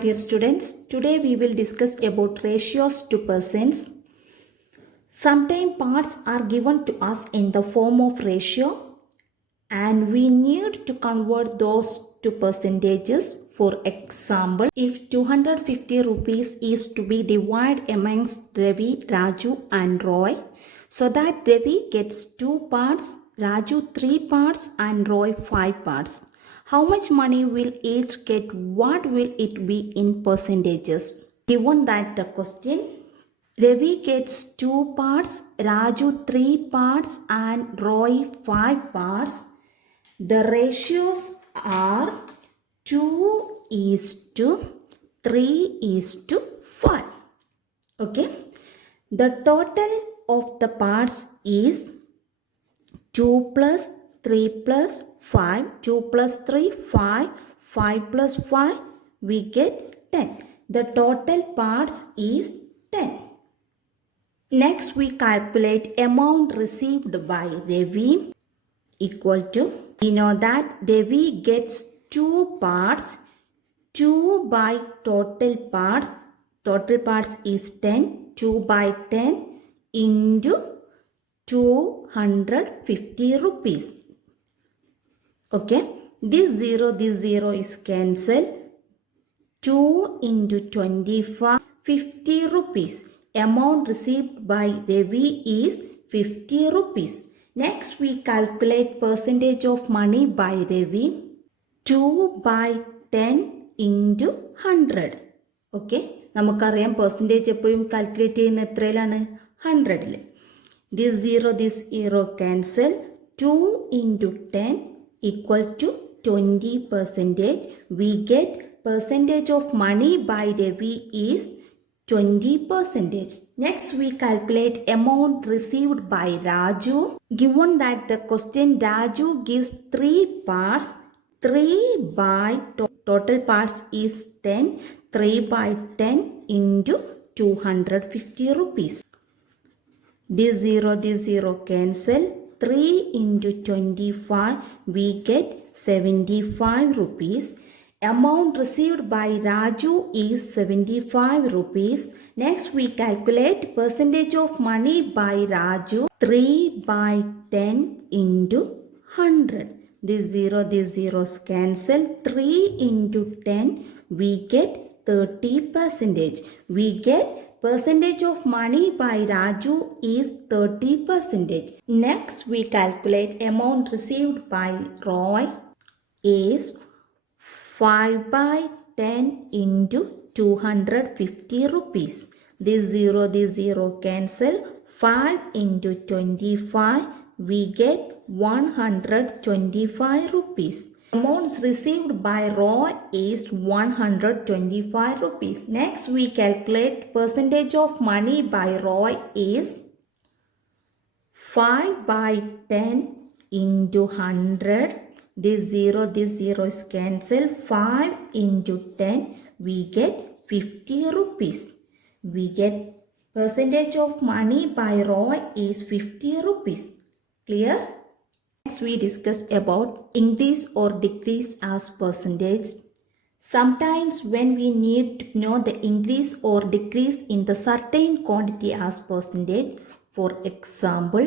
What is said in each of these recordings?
Dear students, today we will discuss about ratios to percents. Sometimes parts are given to us in the form of ratio and we need to convert those to percentages. For example, if 250 rupees is to be divided amongst Ravi, Raju and Roy, so that Ravi gets 2 parts, Raju 3 parts and Roy 5 parts. How much money will each get? What will it be in percentages? Given that the question, Ravi gets 2 parts, Raju 3 parts and Roy 5 parts. The ratios are 2:3:5. Okay. The total of the parts is 2 plus 3 plus 5, 2 plus 3, 5, 5 plus 5, we get 10. The total parts is 10. Next, we calculate amount received by Ravi equal to, we know that Ravi gets 2 parts, 2 by total parts is 10, 2 by 10 into 250 rupees. Okay, this 0 is cancelled. 2 into 25, 50 rupees. Amount received by Ravi is 50 rupees. Next, we calculate percentage of money by Ravi. 2 by 10 into 100. Okay, നമുക്കറിയാം percentage എപ്പോഴും calculate ചെയ്യുന്ന എത്രയിലാണ്? 100. This 0 cancel. 2 into 10 equal to 20%. We get percentage of money by Ravi is 20%. Next, we calculate amount received by Raju. Given that the question, Raju gives 3 parts. 3 by total parts is 10. 3 by 10 into 250 rupees. This 0 cancel. 3 into 25, we get 75 rupees. Amount received by Raju is 75 rupees. Next, we calculate percentage of money by Raju. 3 by 10 into 100. This 0 cancel. 3 into 10, we get 30%. We get percentage of money by Raju is 30%. Next, we calculate amount received by Roy is 5 by 10 into 250 rupees. This 0 cancel. 5 into 25, we get 125 rupees. Amounts received by Roy is 125 rupees. Next, we calculate percentage of money by Roy is 5 by 10 into 100. This 0 is cancelled. 5 into 10, we get 50 rupees. We get percentage of money by Roy is 50 rupees. Clear? Next, we discuss about increase or decrease as percentage. Sometimes when we need to know the increase or decrease in the certain quantity as percentage, for example,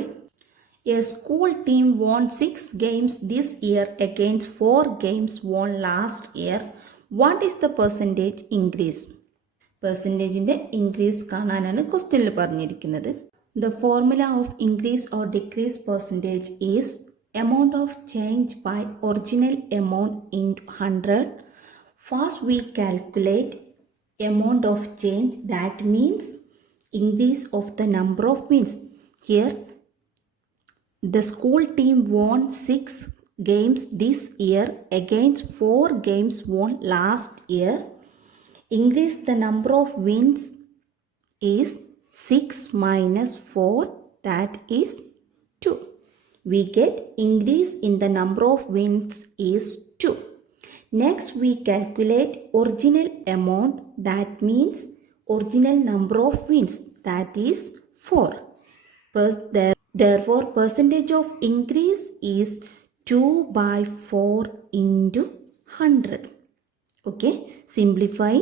a school team won 6 games this year against 4 games won last year. What is the percentage increase? പെർസെൻറ്റേജിൻ്റെ increase കാണാനാണ് ക്വസ്റ്റ്യനിൽ പറഞ്ഞിരിക്കുന്നത്. The formula of increase or decrease percentage is amount of change by original amount into 100. First, we calculate amount of change, that means increase of the number of wins. Here, the school team won 6 games this year against 4 games won last year. Increase the number of wins is 6 minus 4, that is 2. We get increase in the number of wins is 2. Next, we calculate original amount, that means original number of wins, that is 4. Therefore, percentage of increase is 2 by 4 into 100. Okay, simplify.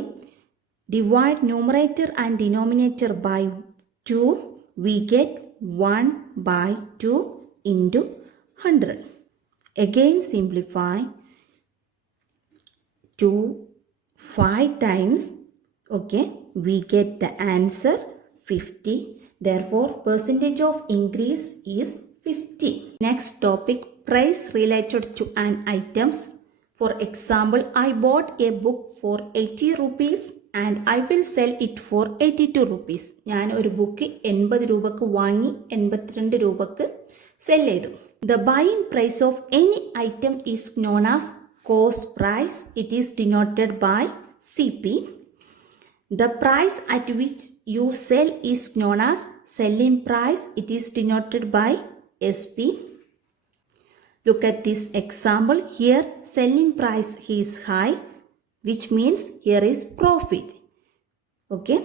Divide numerator and denominator by 2. We get 1 by 2 into 100. Again simplify. 2 5 times. Okay, we get the answer 50. Therefore, percentage of increase is 50. Next topic, price related to an items. For example, I bought a book for 80 rupees and I will sell it for 82 rupees. ഞാൻ ഒരു book 80 രൂപക്ക് വാങ്ങി 82 രൂപക്ക് cell ചെയ്തു. The buying price of any item is known as cost price. It is denoted by CP. The price at which you sell is known as selling price. It is denoted by SP. Look at this example. Here selling price is high, which means here is profit. Okay.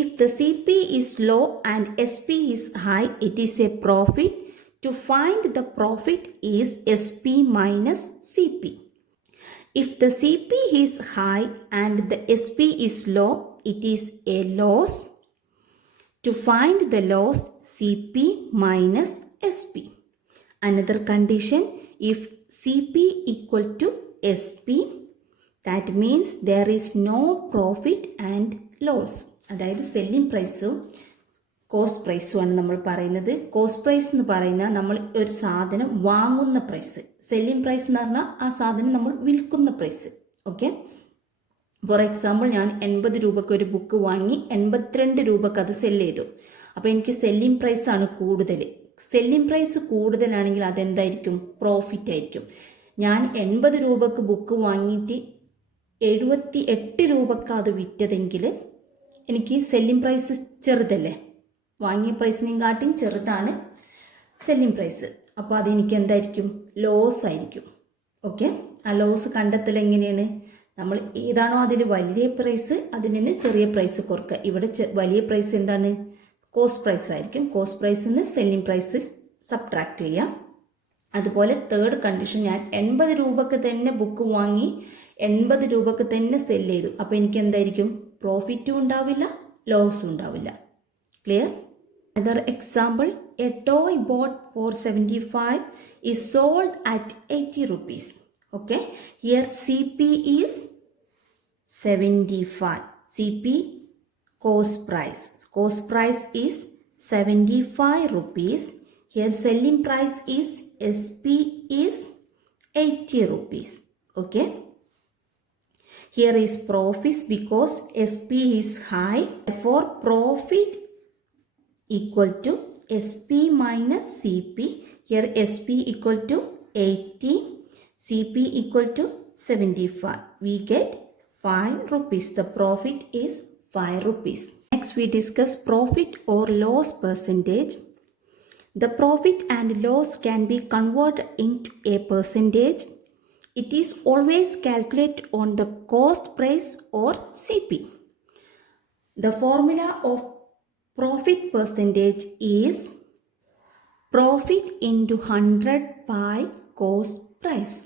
If the CP is low and SP is high, it is a profit. To find the profit is SP minus CP. If the CP is high and the SP is low, it is a loss. To find the loss, CP minus SP. Another condition, if CP equal to SP, that means there is no profit and loss. അതായത് selling പ്രൈസും cost പ്രൈസും ആണ് നമ്മൾ പറയുന്നത്. Cost price എന്ന് പറയുന്നത് നമ്മൾ ഒരു സാധനം വാങ്ങുന്ന പ്രൈസ്. സെല്ലിംഗ് പ്രൈസ് എന്ന് പറഞ്ഞാൽ ആ സാധനം നമ്മൾ വിൽക്കുന്ന പ്രൈസ്. ഓക്കെ, ഫോർ എക്സാമ്പിൾ ഞാൻ 80 രൂപയ്ക്ക് ഒരു ബുക്ക് വാങ്ങി 82 രൂപയ്ക്ക് അത് സെല് ചെയ്തു. അപ്പോൾ എനിക്ക് സെല്ലിംഗ് പ്രൈസ് ആണ് കൂടുതൽ. സെല്ലിംഗ് പ്രൈസ് കൂടുതലാണെങ്കിൽ അതെന്തായിരിക്കും? പ്രോഫിറ്റ് ആയിരിക്കും. ഞാൻ 80 രൂപയ്ക്ക് ബുക്ക് വാങ്ങിയിട്ട് 78 രൂപയ്ക്ക് അത് വിറ്റതെങ്കിൽ എനിക്ക് സെല്ലിംഗ് പ്രൈസ് ചെറുതല്ലേ? വാങ്ങിയ പ്രൈസിനെയും കാട്ടിയും ചെറുതാണ് സെല്ലിംഗ് പ്രൈസ്. അപ്പോൾ അതെനിക്ക് എന്തായിരിക്കും? ലോസ് ആയിരിക്കും. ഓക്കെ, ആ ലോസ് കണ്ടെത്തൽ എങ്ങനെയാണ്? നമ്മൾ ഏതാണോ അതിൽ വലിയ പ്രൈസ് അതിൽ നിന്ന് ചെറിയ പ്രൈസ് കുറക്കുക. ഇവിടെ വലിയ പ്രൈസ് എന്താണ്? കോസ്റ്റ് പ്രൈസ് ആയിരിക്കും. കോസ്റ്റ് പ്രൈസിൽ നിന്ന് സെല്ലിംഗ് പ്രൈസ് സബ്ട്രാക്ട് ചെയ്യാം. അതുപോലെ തേർഡ് കണ്ടീഷൻ, ഞാൻ 80 രൂപക്ക് തന്നെ ബുക്ക് വാങ്ങി 80 രൂപക്ക് തന്നെ സെല് ചെയ്തു. അപ്പോൾ എനിക്ക് എന്തായിരിക്കും? പ്രോഫിറ്റും ഉണ്ടാവില്ല, ലോസും ഉണ്ടാവില്ല. Clear? Another example, a toy bought for 75 is sold at 80 rupees. Okay, here CP is 75. CP cost price. Cost price is 75 rupees. Here selling price is SP is 80 rupees. Okay. Here is profit because SP is high. Therefore, profit equal to SP minus CP. Here SP equal to 80, CP equal to 75. We get 5 rupees. The profit is 5 rupees. Next we discuss profit or loss percentage. The profit and loss can be converted into a percentage. It is always calculated on the cost price or CP. The formula of profit percentage is profit into 100 by cost price.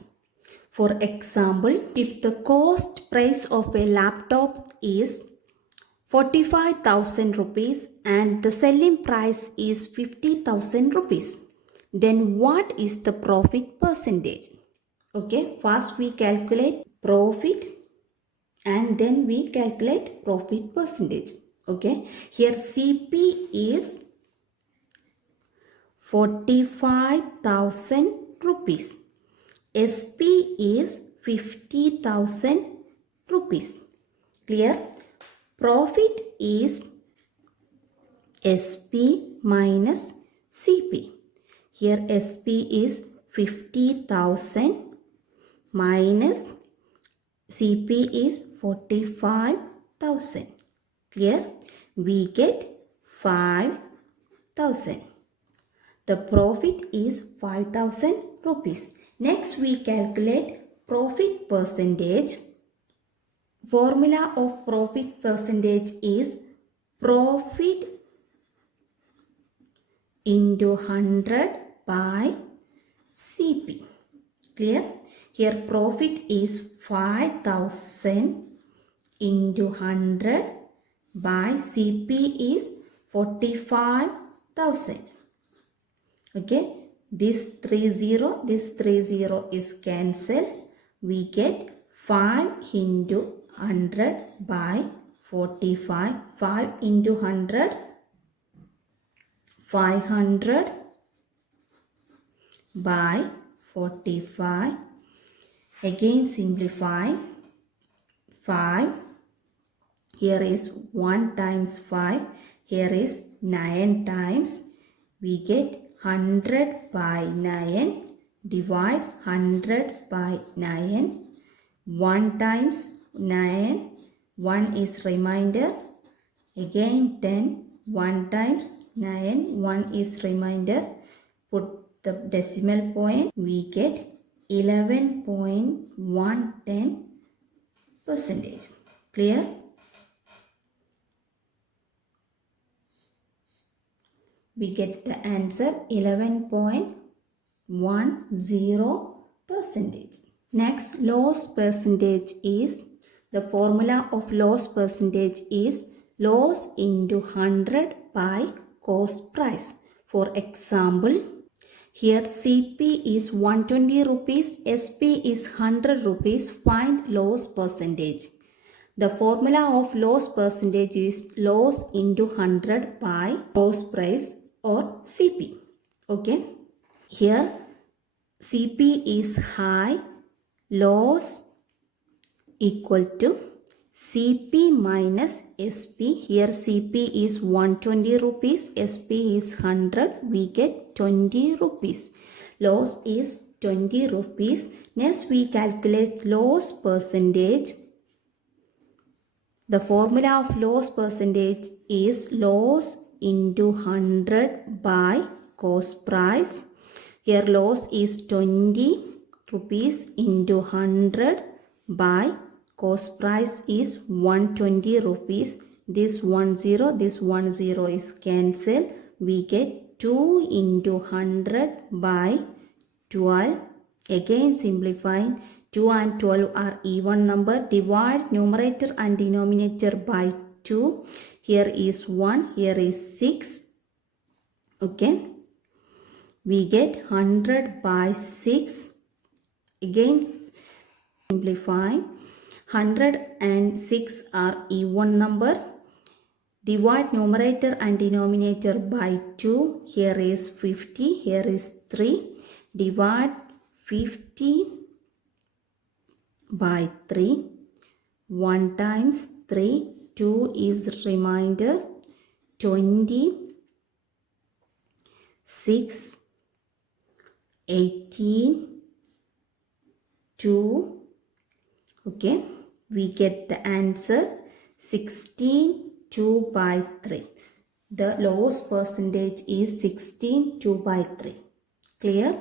For example, if the cost price of a laptop is 45,000 rupees and the selling price is 50,000 rupees, then what is the profit percentage? Okay, first we calculate profit and then we calculate profit percentage. Okay, here CP is 45,000 rupees. SP is 50,000 rupees. Clear? Profit is SP minus CP. Here SP is 50,000 minus CP is 45,000. Clear? We get 5,000. The profit is 5,000 rupees. Next we calculate profit percentage. Formula of profit percentage is profit into 100 by CP. Clear? Here profit is 5,000 into 100 by CP is 45,000. Okay, this 30 is cancelled. We get 5 into 100 by 45. 5 into 100, 500 by 45. Again simplify. 5. Here is 1 times 5. Here is 9 times. We get 100 by 9. Divide 100 by 9. 1 times 9. 1 is remainder. Again 10. 1 times 9. 1 is remainder. Put the decimal point. We get 11.110%. Clear? We get the answer 11.10%. Next, loss percentage is, the formula of loss percentage is loss into 100 by cost price. For example, here CP is 120 rupees, SP is 100 rupees. Find loss percentage. The formula of loss percentage is loss into 100 by cost price or CP. Okay. Here CP is high, loss equal to CP minus SP. Here CP is 120 rupees, SP is 100. We get 20 rupees. Loss is 20 rupees. Next we calculate loss percentage. The formula of loss percentage is loss into 100 by cost price. Here loss is 20 rupees into 100 by cost price is 120 rupees. This 10, this 10 is cancelled. We get 2 into 100 by 12. Again simplifying. 2 and 12 are even number. Divide numerator and denominator by 2. Here is 1. Here is 6. Okay. We get 100 by 6. Again simplify. 100 and 6 are even number. Divide numerator and denominator by 2. Here is 50. Here is 3. Divide 50 by 3. 1 times 3. 2 is remainder. 20. 6. 18. 2. Okay. We get the answer 16.2 by 3. The loss percentage is 16.2 by 3. Clear?